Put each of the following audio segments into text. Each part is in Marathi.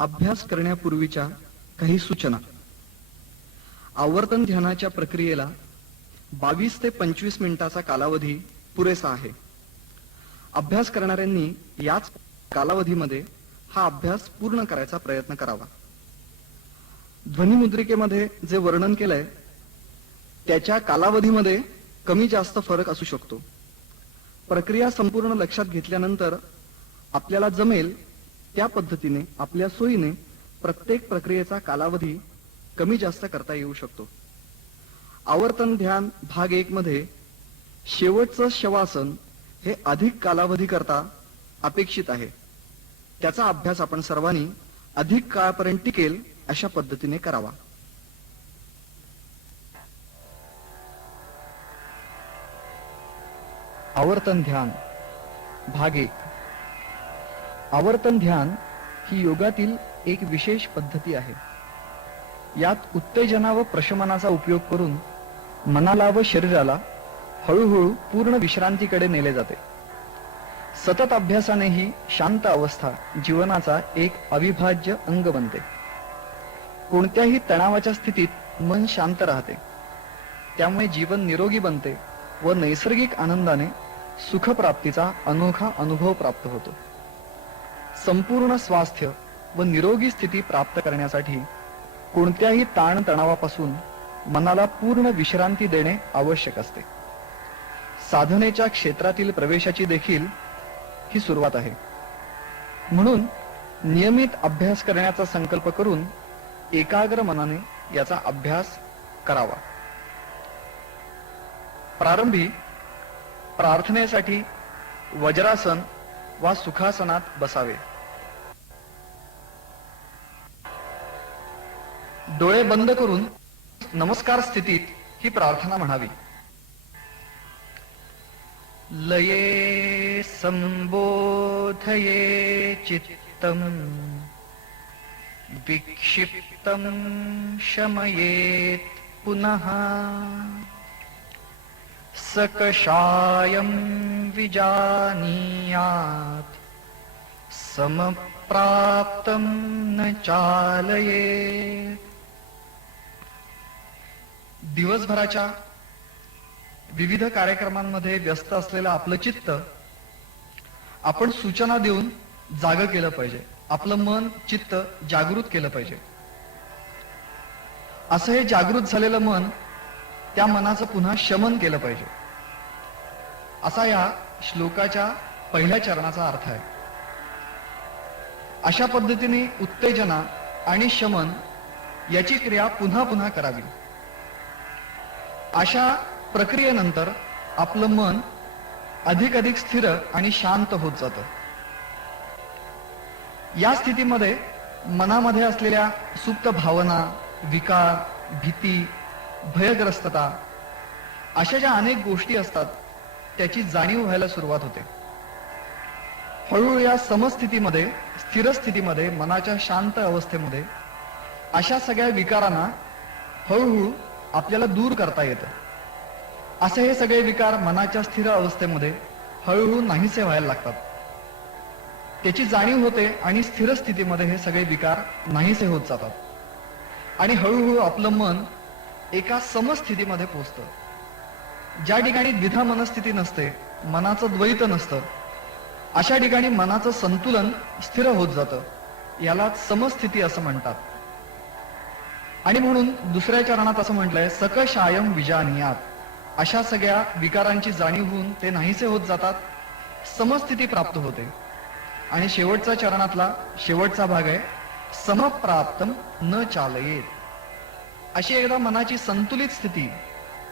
अभ्यास करण्यापूर्वीच्या काही सूचना. आवर्तन ध्यानाच्या प्रक्रियेला 22 ते 25 मिनिटाचा कालावधी पुरेसा आहे. अभ्यास करणाऱ्यांनी याच कालावधीमध्ये हा अभ्यास पूर्ण करायचा प्रयत्न करावा. ध्वनिमुद्रिकेमध्ये जे वर्णन केलंय त्याच्या कालावधीमध्ये कमी जास्त फरक असू शकतो. प्रक्रिया संपूर्ण लक्षात घेतल्यानंतर आपल्याला जमेल त्या पद्धतीने आपल्या सोयीने प्रत्येक प्रक्रियेचा कालावधी कमी जास्त करता येऊ शकतो. आवर्तन ध्यान भाग 1 मध्ये शेवटचं शवासन हे अधिक कालावधी करता अपेक्षित आहे. त्याचा अभ्यास आपण सर्वांनी अधिक काळापर्यंत टिकेल अशा पद्धतीने करावा. आवर्तन ध्यान भाग 1. आवर्तन ध्यान ही योगातील एक विशेष पद्धती आहे. यात उत्तेजना व प्रशमनाचा उपयोग करून मनाला व शरीराला हळूहळू पूर्ण विश्रांतीकडे नेले जाते. सतत अभ्यासाने ही शांत अवस्था जीवनाचा एक अविभाज्य अंग बनते. कोणत्याही तणावाच्या स्थितीत मन शांत राहते. त्यामुळे जीवन निरोगी बनते व नैसर्गिक आनंदाने सुखप्राप्तीचा अनोखा अनुभव प्राप्त होतो. संपूर्ण स्वास्थ्य व निरोगी स्थिती प्राप्त करण्यासाठी कोणत्याही ताणतणावापासून मनाला पूर्ण विश्रांती देणे आवश्यक असते. साधनेच्या क्षेत्रातील प्रवेशाची देखील ही सुरुवात आहे. म्हणून नियमित अभ्यास करण्याचा संकल्प करून एकाग्र मनाने याचा अभ्यास करावा. प्रारंभी प्रार्थनेसाठी वज्रासन वा सुखासनात बसावे. डोळे बंद करून नमस्कार स्थितीत ही प्रार्थना म्हणावी. लये संबोधये चित्तम विक्षिप्तम शमयेत पुनः सकषायं विजानीयात् समप्राप्तं न चालयेत्. दिवसभराच्या विविध कार्यक्रमांमध्ये व्यस्त असलेलं आपलं चित्त आपण सूचना देऊन जाग केलं पाहिजे. आपलं मन चित्त जागृत केलं पाहिजे. असं हे जागृत झालेलं मन त्या मनाचं पुन्हा शमन केलं पाहिजे. असा या श्लोकाच्या पहिल्या चरणाचा अर्थ आहे. अशा पद्धतीने उत्तेजना आणि शमन याची क्रिया पुन्हा पुन्हा करावी. अशा प्रक्रियेनंतर आपलं मन अधिक स्थिर आणि शांत होत जातं. या स्थितीमध्ये मनामध्ये असलेल्या सुप्त भावना, विकार, भीती, भयग्रस्तता अशा ज्या अनेक गोष्टी असतात त्याची जाणीव व्हायला सुरुवात होते. हळूहळू या समस्थितीमध्ये, स्थिर स्थितीमध्ये, मनाच्या शांत अवस्थेमध्ये अशा सगळ्या विकारांना हळूहळू आपल्याला दूर करता येतं. असे हे सगळे विकार मनाच्या स्थिर अवस्थेमध्ये हळूहळू नाहीसे व्हायला लागतात. त्याची जाणीव होते आणि स्थिर स्थितीमध्ये हे सगळे विकार नाहीसे होत जातात आणि हळूहळू आपलं मन एका समस्थितीमध्ये पोहोचतं. ज्या ठिकाणी द्विधा मनस्थिती नसते, मनाचं द्वैत नसतं, अशा ठिकाणी मनाचं संतुलन स्थिर होत जातं. याला समस्थिती असं म्हणतात. आणि म्हणून दुसऱ्या चरणात असं म्हटलंय, सकषायं विजानीयात्. अशा सगळ्या विकारांची जाणीव होऊन ते नाहीसे होत जातात, समस्थिती प्राप्त होते. आणि शेवटचा चरणातला शेवटचा भाग आहे, समप्राप्तम न चालयेत. अशी एकदा मनाची संतुलित स्थिती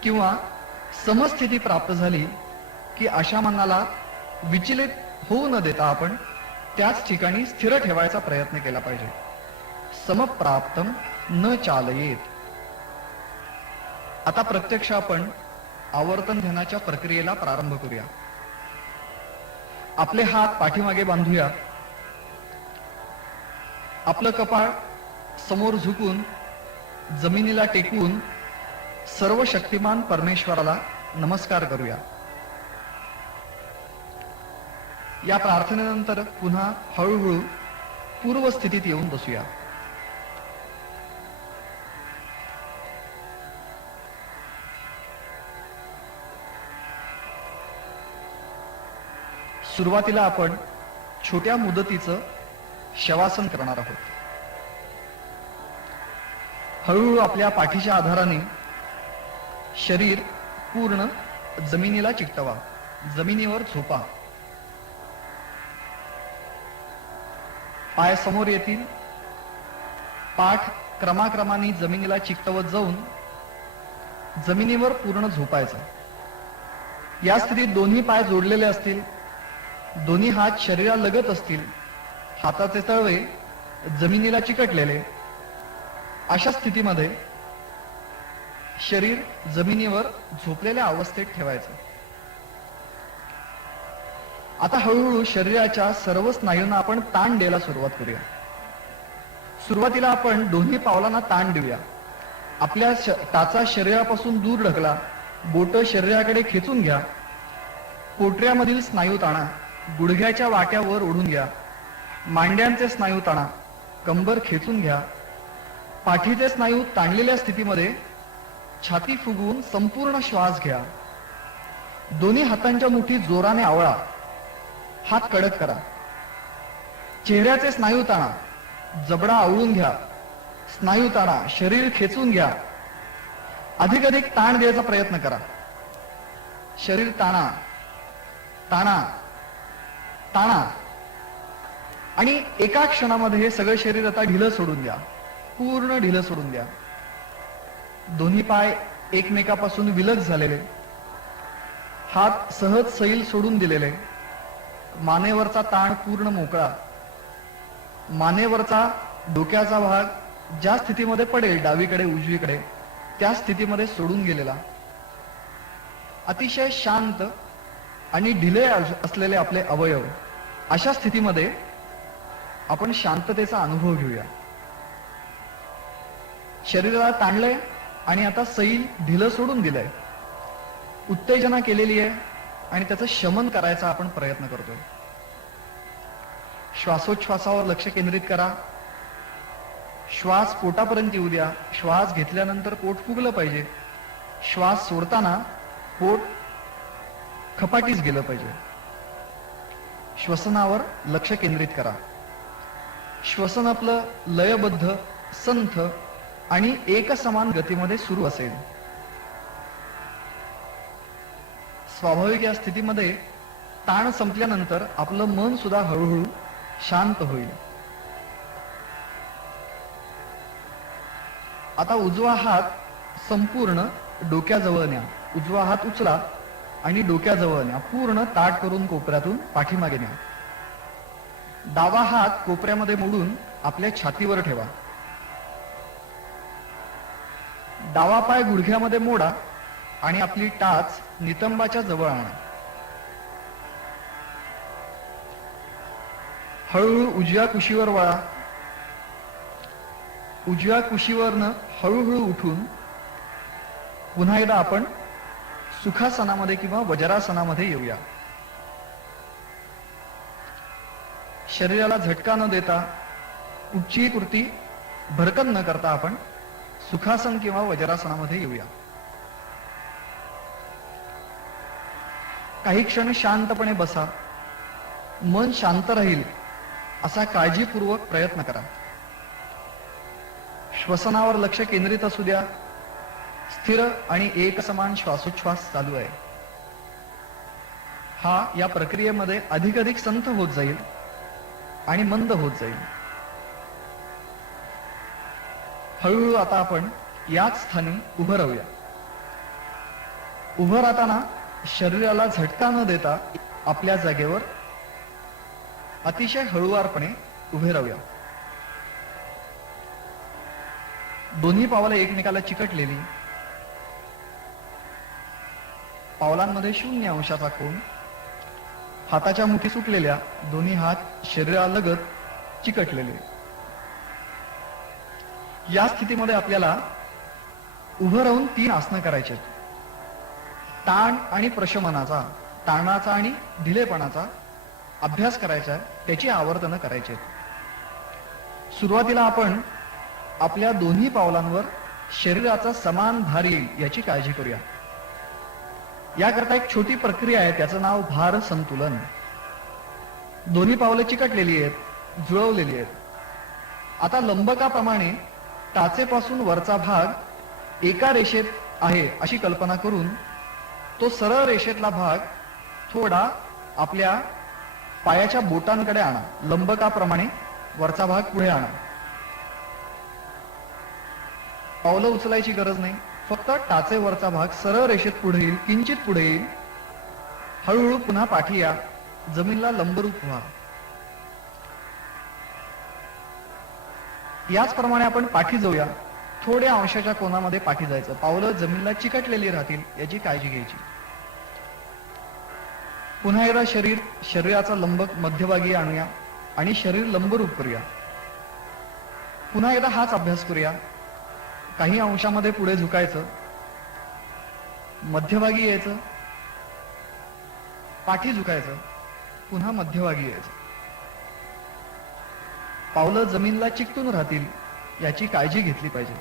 किंवा समस्थिती प्राप्त झाली की अशा मनाला विचलित होऊ न देता आपण त्याच ठिकाणी स्थिर ठेवायचा प्रयत्न केला पाहिजे. समप्राप्तम न चालयेत. आता प्रत्यक्ष आपण आवर्तन ध्यानाच्या प्रक्रियेला प्रारंभ करूया. आपले हात पाठीमागे बांधूया. आपलं कपाळ समोर झुकून जमिनीला टेकवून सर्व शक्तिमान परमेश्वराला नमस्कार करूया. या प्रार्थनेनंतर पुन्हा हळूहळू पूर्वस्थितीत येऊन बसूया. सुरुवातीला आपण छोट्या मुदतीचं शवासन करणार आहोत. हळूहळू आपल्या पाठीच्या आधाराने शरीर पूर्ण जमिनीला चिकटवा, जमिनीवर झोपा. पाय समोर येतील, पाठ क्रमाक्रमाने जमिनीला चिकटवत जाऊन जमिनीवर पूर्ण झोपायचं. या स्थितीत दोन्ही पाय जोडलेले असतील, दोन्ही हात शरीरालगत असतील, हाताचे तळवे जमिनीला चिकटलेले. अशा स्थितीमध्ये शरीर जमिनीवर झोपलेल्या अवस्थेत ठेवायचं. आता हळूहळू शरीराच्या सर्व स्नायूंना आपण ताण द्यायला सुरुवात करूया. सुरुवातीला आपण दोन्ही पावलांना ताण देऊया. आपल्या टाचा शरीरापासून दूर ढकला, बोट शरीराकडे खेचून घ्या. पोटऱ्यामधील स्नायू ताणा, गुडघ्याच्या वाट्यावर ओढून घ्या. मांड्यांचे स्नायू ताणा, कंबर खेचून घ्या. पाठीचे स्नायू ताणलेल्या स्थितीमध्ये छाती फुगवून संपूर्ण श्वास घ्या. दोन्ही हातांच्या मुठी जोराने आवळा, हात कडक करा. चेहऱ्याचे स्नायू ताणा, जबडा आवळून घ्या. स्नायू ताणा, शरीर खेचून घ्या. अधिक ताण द्यायचा प्रयत्न करा. शरीर ताणा, ताणा, ताणा. आणि एका क्षणामध्ये हे सगळं शरीर आता ढिलं सोडून द्या, पूर्ण ढिलं सोडून द्या. दोन्ही पाय एकमेकापासून विलग झालेले, हात सहज सैल सोडून दिलेले. मानेवरचा ताण पूर्ण मोकळा. मानेवरचा डोक्याचा भाग ज्या स्थितीमध्ये पडेल, डावीकडे उजवीकडे, त्या स्थितीमध्ये सोडून गेलेला. अतिशय शांत आणि ढिले असलेले आपले अवयव, अशा स्थितीमध्ये आपण शांततेचा अनुभव घेऊया. शरीराला ताणलंय आणि आता सैल ढिलं सोडून दिलंय. उत्तेजना केलेली आहे आणि त्याचं शमन करायचा आपण प्रयत्न करतोय. श्वासोच्छ्वासावर लक्ष केंद्रित करा. श्वास पोटापर्यंत येऊ द्या. श्वास घेतल्यानंतर पोट फुगलं पाहिजे. श्वास सोडताना पोट खपाटीस गेलं पाहिजे. श्वसनावर लक्ष केंद्रित करा. श्वसन आपलं लयबद्ध, संथ आणि एकसमान गतीमध्ये सुरू असेल. स्वाभाविक या स्थितीमध्ये ताण संपल्यानंतर आपलं मन सुद्धा हळूहळू शांत होईल. आता उजवा हात संपूर्ण डोक्याजवळ न्या. उजवा हात उचला आणि डोक्याजवळ न्या. पूर्ण ताठ करून कोपऱ्यातून पाठीमागे न्या. डावा हात कोपऱ्यामध्ये मोडून आपल्या छातीवर ठेवा. डावा पाय गुडघ्यामध्ये मोडा आणि आपली टाच नितंबाच्या जवळ आणा. हळूहळू उजव्या कुशीवर वळा. उजव्या कुशीवरनं हळूहळू उठून पुन्हा एकदा आपण सुखासनामध्ये किंवा वज्रासनामध्ये येऊया. शरीराला झटका न देता, कुठचीही कृती भरकन न करता आपण सुखासन किंवा वज्रासनामध्ये येऊया. काही क्षण शांतपणे बसा. मन शांत राहील असा काळजीपूर्वक प्रयत्न करा. श्वसनावर लक्ष केंद्रित असू द्या. स्थिर आणि एकसमान श्वासोच्छ्वास चालू आहे. हा या प्रक्रियेमध्ये अधिक संथ होत जाईल आणि मंद होत जाईल. हळूहळू आता आपण याच स्थानी उभं राहूया. उभं राहताना शरीराला झटका न देता आपल्या जागेवर अतिशय हळुवारपणे उभे राहूया. दोन्ही पावलं एकमेकाला चिकटलेली. पावलांमध्ये 0 अंशाचा कोन. हाताच्या मुठी सुटलेल्या. दोन्ही हात शरीरालगत चिकटलेले. या स्थितीमध्ये आपल्याला उभं राहून 3 आसनं करायचे. ताण आणि प्रशमनाचा, ताणाचा आणि ढिलेपणाचा अभ्यास करायचा आहे. त्याची आवर्तनं करायची आहेत. सुरुवातीला आपण आपल्या दोन्ही पावलांवर शरीराचा समान भार येईल याची काळजी करूया. याकरता एक छोटी प्रक्रिया आहे, त्याचं नाव भार संतुलन. दोन्ही पावलं चिकटलेली आहेत, जुळवलेली आहेत. आता लंबकाप्रमाणे टाचेपासून वरचा भाग एका रेषेत आहे अशी कल्पना करून तो सरळ रेषेतला भाग थोडा आपल्या पायाच्या बोटांकडे आणा. लंबकाप्रमाणे वरचा भाग पुढे आणा. पावलं उचलायची गरज नाही, फक्त टाचेवरचा भाग सरळ रेषेत पुढे येईल, किंचित पुढे येईल. हळूहळू पुन्हा पाठी या, जमीनला लंबरूप व्हा. याचप्रमाणे आपण पाठी जाऊया. थोड्या अंशाच्या कोनामध्ये पाठी जायचं. पावलं जमीनला चिकटलेली राहतील याची काळजी घ्यायची. पुन्हा एकदा शरीराचा लंबक मध्यभागी आणूया आणि शरीर लंबरूप करूया. पुन्हा एकदा हाच अभ्यास करूया. काही अंशामध्ये पुढे झुकायचं, मध्यभागी यायचं, पाठी झुकायचं, पुन्हा मध्यभागी यायचं. पावलं जमीनला चिकटून राहतील याची काळजी घेतली पाहिजे.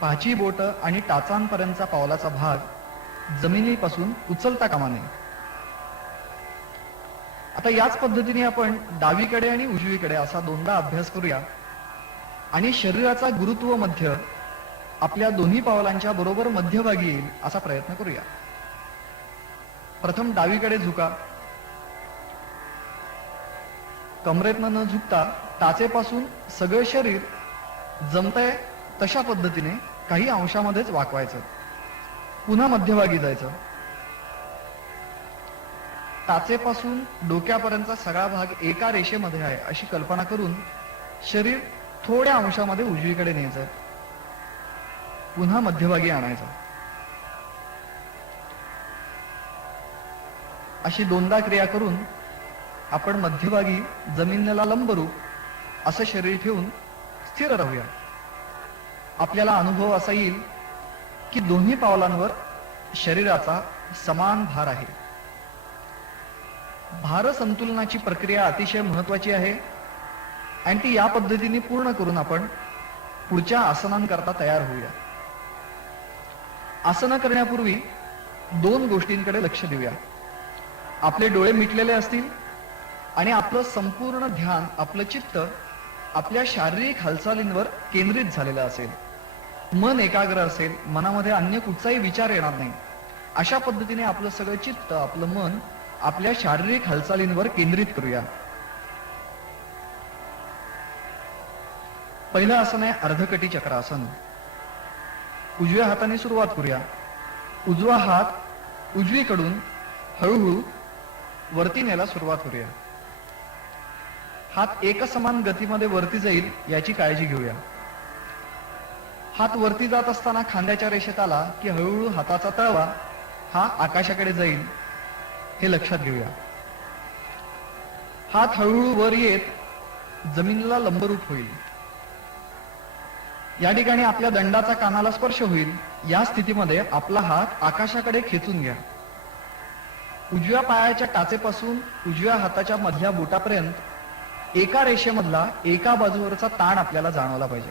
पाची बोट आणि टाचांपर्यंतचा पावलाचा भाग जमिनीपासून उचलता कामा नये. आता याच पद्धतीने आपण डावीकडे आणि उजवीकडे असा दोनदा अभ्यास करूया आणि शरीराचा गुरुत्व मध्य आपल्या दोन्ही पावलांच्या बरोबर मध्यभागी येईल असा प्रयत्न करूया. प्रथम डावीकडे झुका. कमरेतनं न झुकता टाचेपासून सगळं शरीर जमतंय तशा पद्धतीने काही अंशामध्येच वाकवायचं. पुन्हा मध्यभागी जायचं. टाचेपासून डोक्यापर्यंतचा सगळा भाग एका रेषेमध्ये आहे अशी कल्पना करून शरीर थोड्या अंशामध्ये उजवीकडे न्यायचं. पुन्हा मध्यभागी आणायचं. अशी दोनदा क्रिया करून आपण मध्यभागी जमिनीला लंबरूप असं शरीर ठेवून स्थिर राहूया. आपल्याला अनुभव असा येईल की दोन्ही पावलांवर शरीराचा समान भार आहे. भार संतुलनाची प्रक्रिया अतिशय महत्वाची आहे आणि ती या पद्धतीने पूर्ण करून आपण पुढच्या आसनांकरता तयार होऊया. आसनं करण्यापूर्वी दोन गोष्टींकडे लक्ष देऊया. आपले डोळे मिटलेले असतील आणि आपलं संपूर्ण ध्यान, आपलं चित्त आपल्या शारीरिक हालचालींवर केंद्रित झालेलं असेल. मन एकाग्र असेल, मनामध्ये अन्य कुठचाही विचार येणार नाही. अशा पद्धतीने आपलं सगळं चित्त, आपलं मन आपल्या शारीरिक हालचालींवर केंद्रित करूया. पहिलं आसन आहे अर्धकटी चक्रासन. उजव्या हाताने सुरुवात करूया. उजवा हात उजवीकडून हळूहळू वरती न्यायला सुरुवात करूया. हात एकसमान गतीमध्ये वरती जाईल याची काळजी घेऊया. हात वरती जात असताना खांद्याच्या रेषेत आला की हळूहळू हाताचा तळवा हा आकाशाकडे जाईल हे लक्षात घेऊया. हात हळूहळू वर येत जमिनीला लंबरूप होईल. या ठिकाणी आपल्या दंडाचा कानाला स्पर्श होईल. या स्थितीमध्ये आपला हात आकाशाकडे खेचून घ्या. उजव्या पायाच्या टाचेपासून उजव्या हाताच्या मधल्या बोटापर्यंत एका रेषेमधला एका बाजूवरचा ताण आपल्याला जाणवला पाहिजे.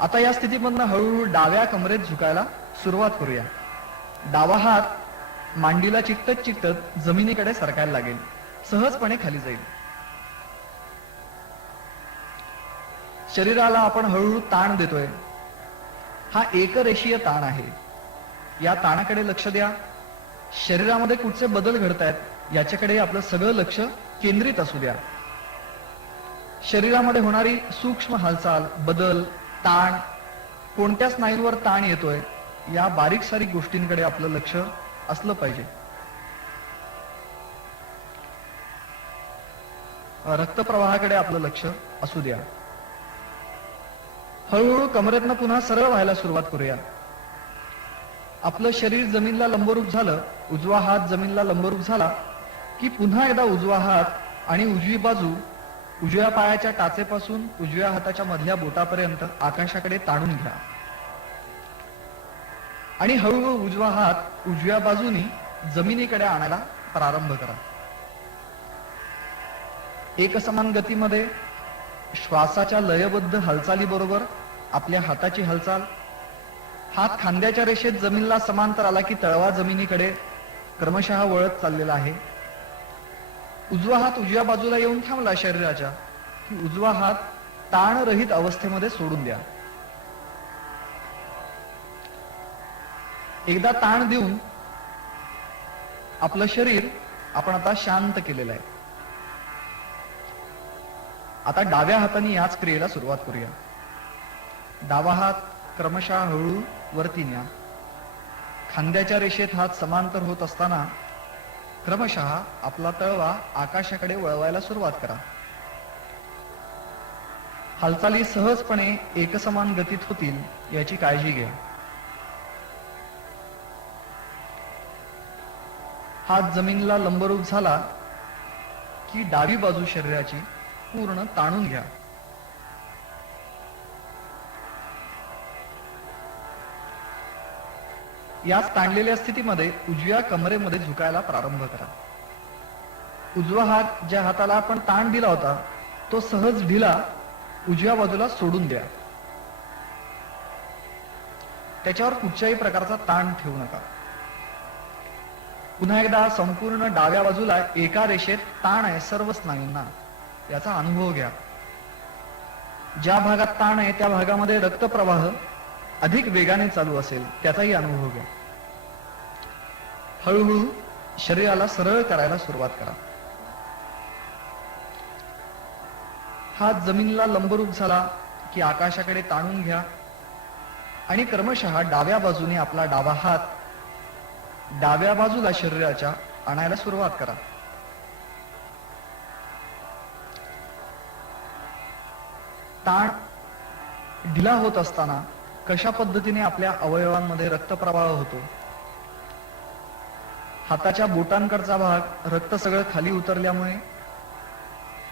आता या स्थितीमधनं हळूहळू डाव्या कमरेत झुकायला सुरुवात करूया. डावा हात मांडीला चिकटत चिकटत जमिनीकडे सरकायला लागेल. सहजपणे खाली जाईल. शरीराला आपण हळूहळू ताण देतोय. हा एकरेषीय ताण आहे. या ताणाकडे लक्ष द्या. शरीरामध्ये कुठचे बदल घडतायत याच्याकडे आपलं सगळं लक्ष केंद्रित असू द्या. शरीरामध्ये होणारी सूक्ष्म हालचाल, बदल, ताण, कोणत्या स्नायूंवर ताण येतोय या बारीक सारीक गोष्टींकडे आपलं लक्ष असलं पाहिजे. रक्तप्रवाहाकडे आपलं लक्ष असू द्या. हळूहळू कमरेतनं पुन्हा सरळ व्हायला सुरुवात करूया. आपलं शरीर जमिनीला लंबरूप झालं, उजवा हात जमिनीला लंबरूप झाला की पुन्हा एकदा उजवा हात आणि उजवी बाजू उजव्या पायाच्या टाचेपासून उजव्या हाताच्या मधल्या बोटापर्यंत आकाशाकडे ताणून घ्या आणि हळूहळू उजवा हात उजव्या बाजूनी जमिनीकडे आणायला प्रारंभ करा. एकसमान गतीमध्ये श्वासाच्या लयबद्ध हालचालीबरोबर आपल्या हाताची हालचाल, हात खांद्याच्या रेषेत जमिनीला समांतर आला की तळवा जमिनीकडे क्रमशः वळत चाललेला आहे. उजवा हात उजव्या बाजूला येऊन थांबला शरीराच्या की उजवा हात ताणरहित अवस्थेमध्ये सोडून द्या. एकदा ताण देऊन आपलं शरीर आपण आता शांत केलेलं आहे. आता डाव्या हाताने याच क्रियेला सुरुवात करूया. डावा हात क्रमशः हळू वरती न्या. खांद्याच्या रेषेत हात समांतर होत असताना क्रमशः आपला तळवा आकाशाकडे वळवायला सुरुवात करा. हालचाली सहजपणे एकसमान गतीत होतील याची काळजी घ्या. हात जमिनीला लंबरूप झाला की डावी बाजू शरीराची पूर्ण ताणून घ्या. याच ताणलेल्या स्थितीमध्ये उजव्या कमरेमध्ये झुकायला प्रारंभ करा. उजवा हात ज्या हाताला आपण ताण दिला होता तो सहज ढिला उजव्या बाजूला सोडून द्या. त्याच्यावर कुठच्याही प्रकारचा ताण ठेवू नका. पुन्हा एकदा संपूर्ण डाव्या बाजूला एका रेषेत ताण आहे सर्व स्नायूंना, याचा अनुभव घ्या. ज्या भागात ताण आहे त्या भागामध्ये रक्तप्रवाह अधिक वेगाने चालू असेल त्याचाही अनुभव घ्या. हळूहळू शरीराला सरळ करायला सुरुवात करा. हात जमिनीला लंबरूप झाला की आकाशाकडे ताणून घ्या आणि क्रमशः डाव्या बाजूने आपला डावा हात डाव्या बाजूला शरीराच्या आणायला सुरुवात करा. ताण ढिला होत असताना कशा पद्धतीने आपल्या अवयवांमध्ये रक्तप्रवाह होतो. हाताच्या बोटांकडचा भाग रक्त सगळं खाली उतरल्यामुळे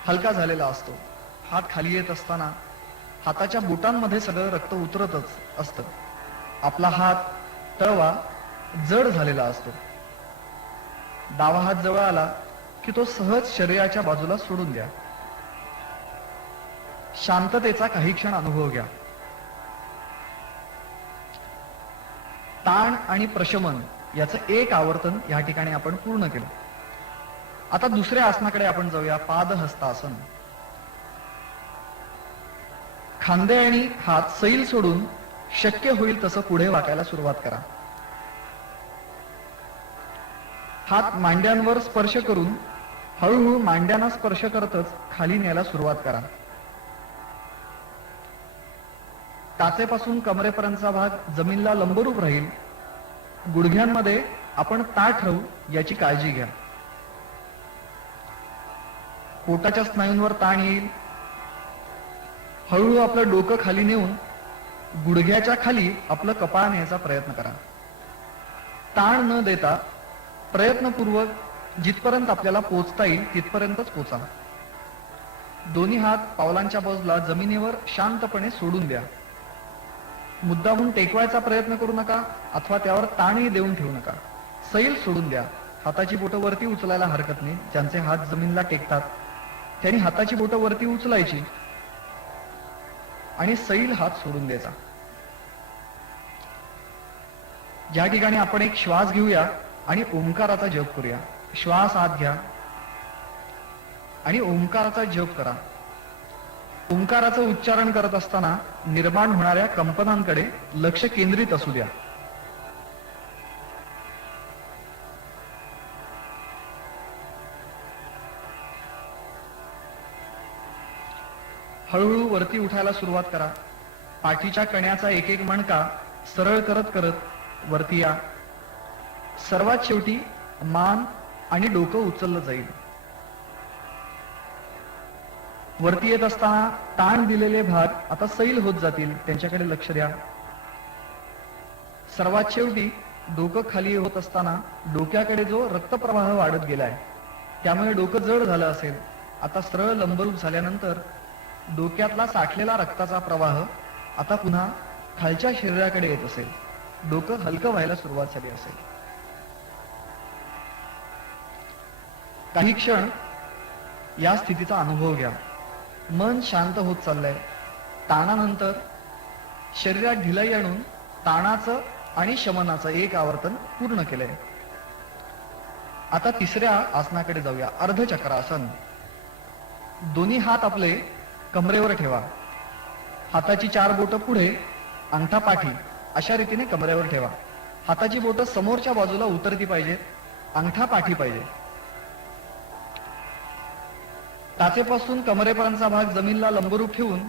हलका झालेला असतो. हात खाली येत असताना हाताच्या बोटांमध्ये सगळं रक्त उतरतच असतं. आपला हात तळवा जड झालेला असतो. डावा हात जवळ आला की तो सहज शरीराच्या बाजूला सोडून द्या. शांततेचा काही क्षण अनुभव घ्या. ताण आणि प्रशमन याचं एक आवर्तन या ठिकाणी आपण पूर्ण केलं. आता दुसऱ्या आसनाकडे आपण जाऊया, पादहस्तासन. खांदे आणि हात सैल सोडून शक्य होईल तसं पुढे वाकायला सुरुवात करा. हात मांड्यांवर स्पर्श करून हळूहळू मांड्यांना स्पर्श करतच खाली न्यायला सुरुवात करा. टाचेपासून कमरेपर्यंतचा भाग जमिनीला लंबरूप राहील. गुडघ्यांमध्ये आपण ताठ राहू याची काळजी घ्या. पोटाच्या स्नायूंवर ताण येईल. हळूहळू आपलं डोकं खाली नेऊन गुडघ्याच्या खाली आपलं कपाळ न्यायचा प्रयत्न करा. ताण न देता प्रयत्नपूर्वक जिथपर्यंत आपल्याला पोचता येईल तिथपर्यंतच पोचा. दोन्ही हात पावलांच्या बाजूला जमिनीवर शांतपणे सोडून द्या. मुद्दामून टेकवायचा प्रयत्न करू नका अथवा त्यावर ताणही देऊन ठेवू नका. सैल सोडून द्या. हाताची बोटं वरती उचलायला हरकत नाही. ज्यांचे हात जमिनीला टेकतात त्यांनी हाताची बोटं वरती उचलायची आणि सैल हात सोडून द्यायचा. ज्या ठिकाणी आपण एक श्वास घेऊया आणि ओंकाराचा जप करूया. श्वास आत घ्या आणि ओंकाराचा जप करा. ओंकाराचं उच्चारण करत असताना निर्माण होणाऱ्या कंपनांकडे लक्ष केंद्रित असू द्या. हळूहळू वरती उठायला सुरुवात करा. पाठीच्या कण्याचा एक एक मणका सरळ करत करत वरती या. सर्वात शेवटी मान आणि डोकं उचललं जाईल. वरती येत असताना ताण दिलेले भाग आता सैल होत जातील, त्यांच्याकडे लक्ष द्या. सर्वात शेवटी डोकं खाली होत असताना डोक्याकडे जो रक्तप्रवाह वाढत गेलाय त्यामुळे डोकं जड झालं असेल, आता सरळ लंबरूप झाल्यानंतर डोक्यातला साठलेला रक्ताचा प्रवाह आता पुन्हा खालच्या शरीराकडे येत असेल. डोकं हलकं व्हायला सुरुवात झाली असेल. काही क्षण या स्थितीचा अनुभव घ्या. मन शांत होत चाललंय. ताणानंतर शरीरात ढिलाई आणून ताणाचं आणि शमनाचं एक आवर्तन पूर्ण केलंय. आता तिसऱ्या आसनाकडे जाऊया, अर्धचक्रासन. दोन्ही हात आपले कमरेवर ठेवा. हाताची 4 बोटं पुढे, अंगठा पाठी अशा रीतीने कमरेवर ठेवा. हाताची बोटं समोरच्या बाजूला उतरती पाहिजेत, अंगठा पाठी पाहिजे. टाचेपासून कमरेपर्यंतचा भाग जमिनीला लंबरूप ठेवून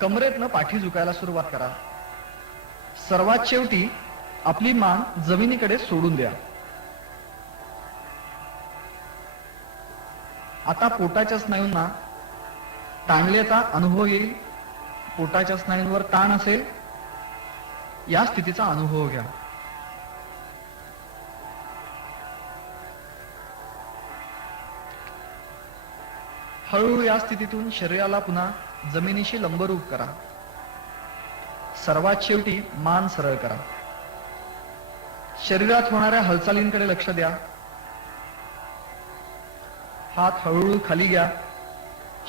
कमरेतनं पाठी झुकायला सुरुवात करा. सर्वात शेवटी आपली मान जमिनीकडे सोडून द्या. आता पोटाच्या स्नायूंना ताणल्याचा अनुभव येईल. पोटाच्या स्नायूंवर ताण असेल, या स्थितीचा अनुभव घ्या. हळूहळू या स्थितीतून शरीराला पुन्हा जमिनीशी लंबरूप करा. सर्वात शेवटी मान सरळ करा. शरीरात होणाऱ्या हालचालींकडे लक्ष द्या. हात हळूहळू खाली घ्या.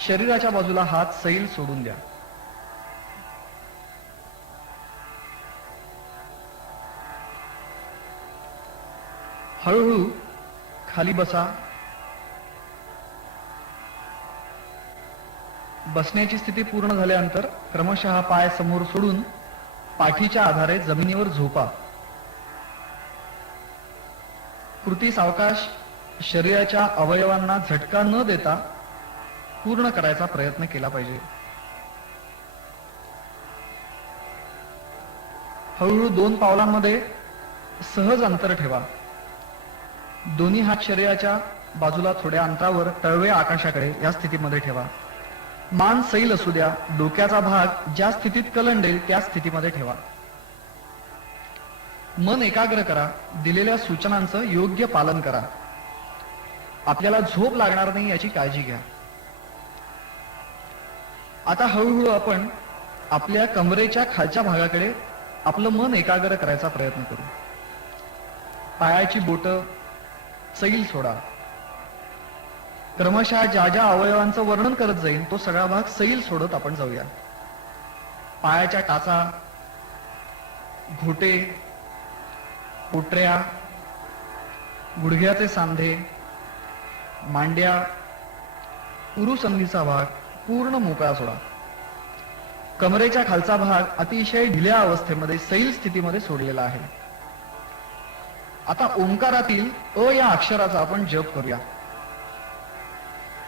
शरीराच्या बाजूला हात सैल सोडून द्या. हळूहळू खाली बसा. बसण्याची स्थिती पूर्ण झाल्यानंतर क्रमशः पाय समोर सोडून पाठीच्या आधारे जमिनीवर झोपा. कृती सावकाश, शरीराच्या अवयवांना झटका न देता पूर्ण करायचा प्रयत्न केला पाहिजे. हळूहळू 2 पावलांमध्ये सहज अंतर ठेवा. दोन्ही हात शरीराच्या बाजूला थोड्या अंतरावर तळवे आकाशाकडे या स्थितीमध्ये ठेवा. मान सैल असू द्या. डोक्याचा भाग ज्या स्थितीत कलंडेल त्या स्थितीमध्ये ठेवा. मन एकाग्र करा. दिलेल्या सूचनांचं योग्य पालन करा. आपल्याला झोप लागणार नाही याची काळजी घ्या. आता हळूहळू आपण आपल्या कमरेच्या खालच्या भागाकडे आपलं मन एकाग्र करायचा प्रयत्न करू. पायाची बोटं सैल सोडा. क्रमशः ज्या ज्या अवयवांचं वर्णन करत जाईल तो सगळा भाग सैल सोडत आपण जाऊया. पायाच्या टाचा, घोटे, पोटऱ्या, गुडघ्याचे सांधे, मांड्या, उरुसंधीचा भाग पूर्ण मोकळा सोडा. कमरेच्या खालचा भाग अतिशय ढिल्या अवस्थेमध्ये सैल स्थितीमध्ये सोडलेला आहे. आता ओंकारातील अ या अक्षराचा आपण जप करूया.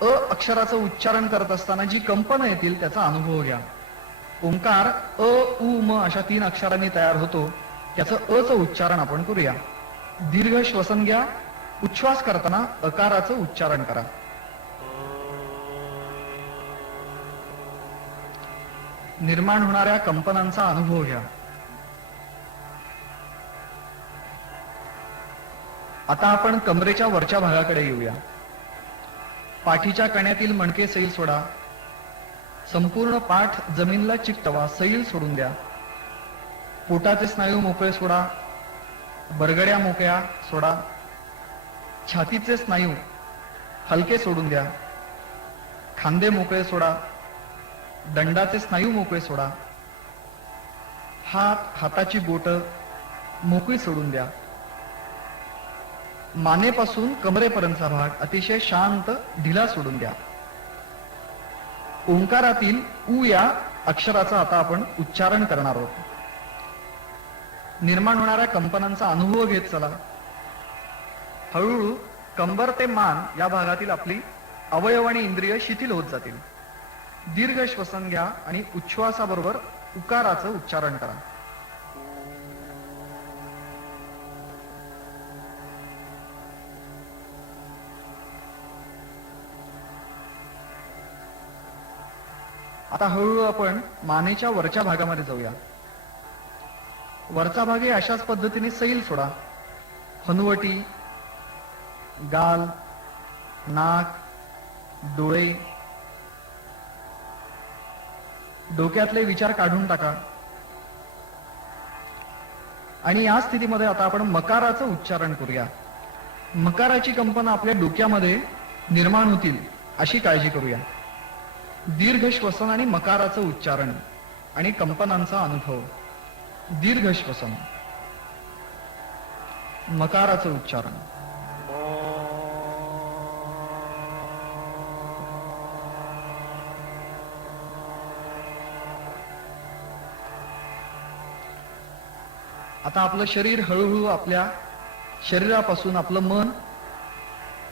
अ अक्षराचं उच्चारण करत असताना जी कंपनं येतील त्याचा अनुभव घ्या. ओंकार अ उ म अशा 3 अक्षरांनी तयार होतो. त्याचं अ चं उच्चारण आपण करूया. दीर्घ श्वसन घ्या. उच्छ्वास करताना अकाराचं उच्चारण करा. निर्माण होणाऱ्या कंपनांचा अनुभव घ्या. आता आपण कमरेच्या वरच्या भागाकडे येऊया. पाठीच्या कण्यातील मणके सैल सोडा. संपूर्ण पाठ जमिनीला चिकटवा. सैल सोडून द्या. पोटाचे स्नायू मोकळे सोडा. बरगड्या मोकळ्या सोडा. छातीचे स्नायू हलके सोडून द्या. खांदे मोकळे सोडा. दंडाचे स्नायू मोकळे सोडा. हाताची बोटं मोकळी सोडून द्या. मानेपासून कमरेपर्यंतचा भाग अतिशय शांत ढिला सोडून द्या. ओंकारातील उ या अक्षराचा आता आपण उच्चारण करणार आहोत. निर्माण होणाऱ्या कंपनांचा अनुभव घेत चला. हळूहळू कंबर ते मान या भागातील आपली अवयव आणि इंद्रिय शिथिल होत जातील. दीर्घ श्वसन घ्या आणि उच्छ्वासाबरोबर उकाराचं उच्चारण करा. आता हळूहळू आपण मानेच्या वरच्या भागामध्ये जाऊया. वरचा भाग अशाच पद्धतीने सैल सोडा. हनुवटी, गाल, नाक, डोळे, डोक्यातले विचार काढून टाका. आणि या स्थितीमध्ये आता आपण मकाराचं उच्चारण करूया. मकाराची कंपना आपल्या डोक्यामध्ये निर्माण होतील अशी काळजी करूया. दीर्घ श्वसन आणि मकाराचं उच्चारण आणि कंपनांचा अनुभव. दीर्घ श्वसन, मकाराचं उच्चारण. आता आपलं शरीर हळूहळू आपल्या शरीरापासून आपलं मन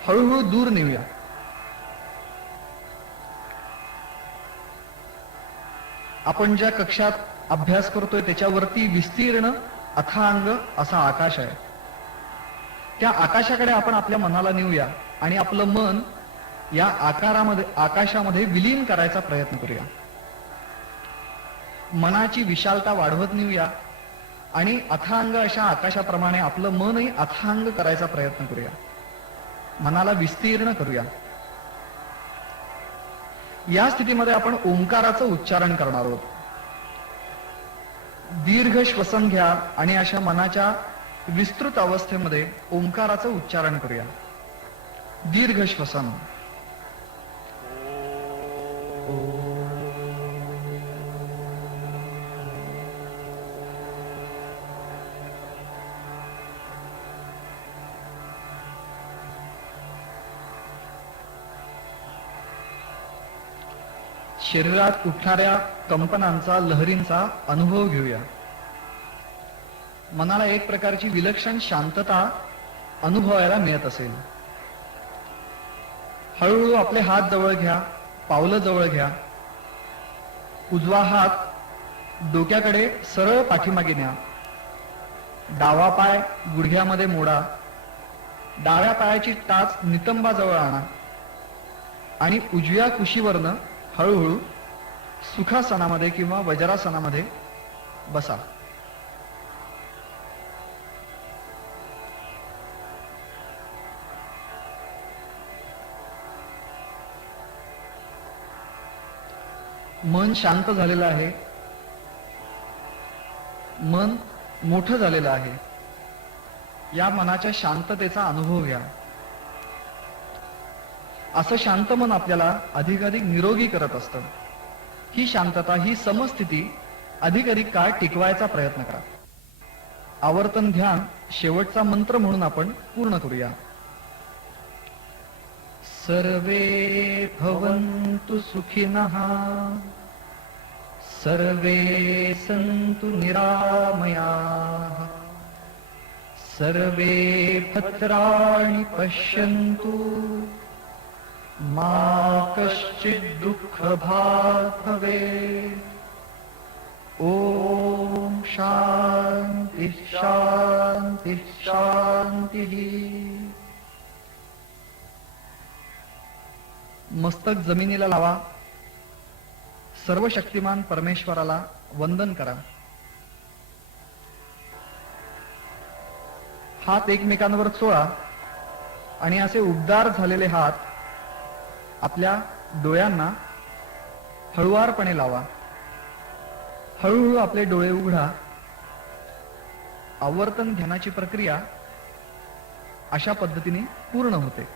हळूहळू दूर नेऊया. आपण ज्या कक्षात अभ्यास करतोय त्याच्यावरती विस्तीर्ण अथांग असा आकाश आहे. त्या आकाशाकडे आपण आपल्या मनाला नेऊया आणि आपलं मन या आकाशामध्ये विलीन करायचा प्रयत्न करूया. मनाची विशालता वाढवत नेऊया आणि अथांग अशा आकाशाप्रमाणे आपलं मनही अथांग करायचा प्रयत्न करूया. मनाला विस्तीर्ण करूया. या स्थितीमध्ये आपण ओंकाराचं उच्चारण करणार आहोत. दीर्घ श्वसन घ्या आणि अशा मनाच्या विस्तृत अवस्थेमध्ये ओंकाराचं उच्चारण करूया. दीर्घ श्वसन. शरीरात उठणाऱ्या कंपनांचा, लहरींचा अनुभव घेऊया. मनाला एक प्रकारची विलक्षण शांतता अनुभवायला मिळत असेल. हळूहळू आपले हात जवळ घ्या, पावलं जवळ घ्या. उजवा हात डोक्याकडे सरळ पाठीमागे न्या. डावा पाय गुडघ्यामध्ये मोडा. डाव्या पायाची टाच नितंबाजवळ आणा आणि उजव्या कुशीवरनं हळूहळू सुखासनामध्ये किंवा वज्रासनामध्ये बसा. मन शांत झालेलं आहे. मन मोठं झालेलं आहे. या मनाच्या शांततेचा अनुभव घ्या. असं शांत मन आपल्याला अधिकाधिक निरोगी करत असतं. ही शांतता, ही समस्थिती अधिकाधिक काळ टिकवायचा प्रयत्न करा. आवर्तन ध्यान शेवटचा मंत्र म्हणून आपण पूर्ण करूया. सर्वे भवन्तु सुखिनः, सर्वे सन्तु निरामयाः, सर्वे भद्राणि पश्यन्तु, मा कश्चित् दुःखभाग् भवेत्. ओम शांती शांती शांती. मस्तक जमिनीला लावा. सर्व शक्तिमान परमेश्वराला वंदन करा. हात एकमेकांवर चोळा आणि असे उबदार झालेले हात आपल्या डोळ्यांना हळुवारपणे लावा. हळूहळू आपले डोळे उघडा. आवर्तन ध्यानाची प्रक्रिया अशा पद्धतीने पूर्ण होते.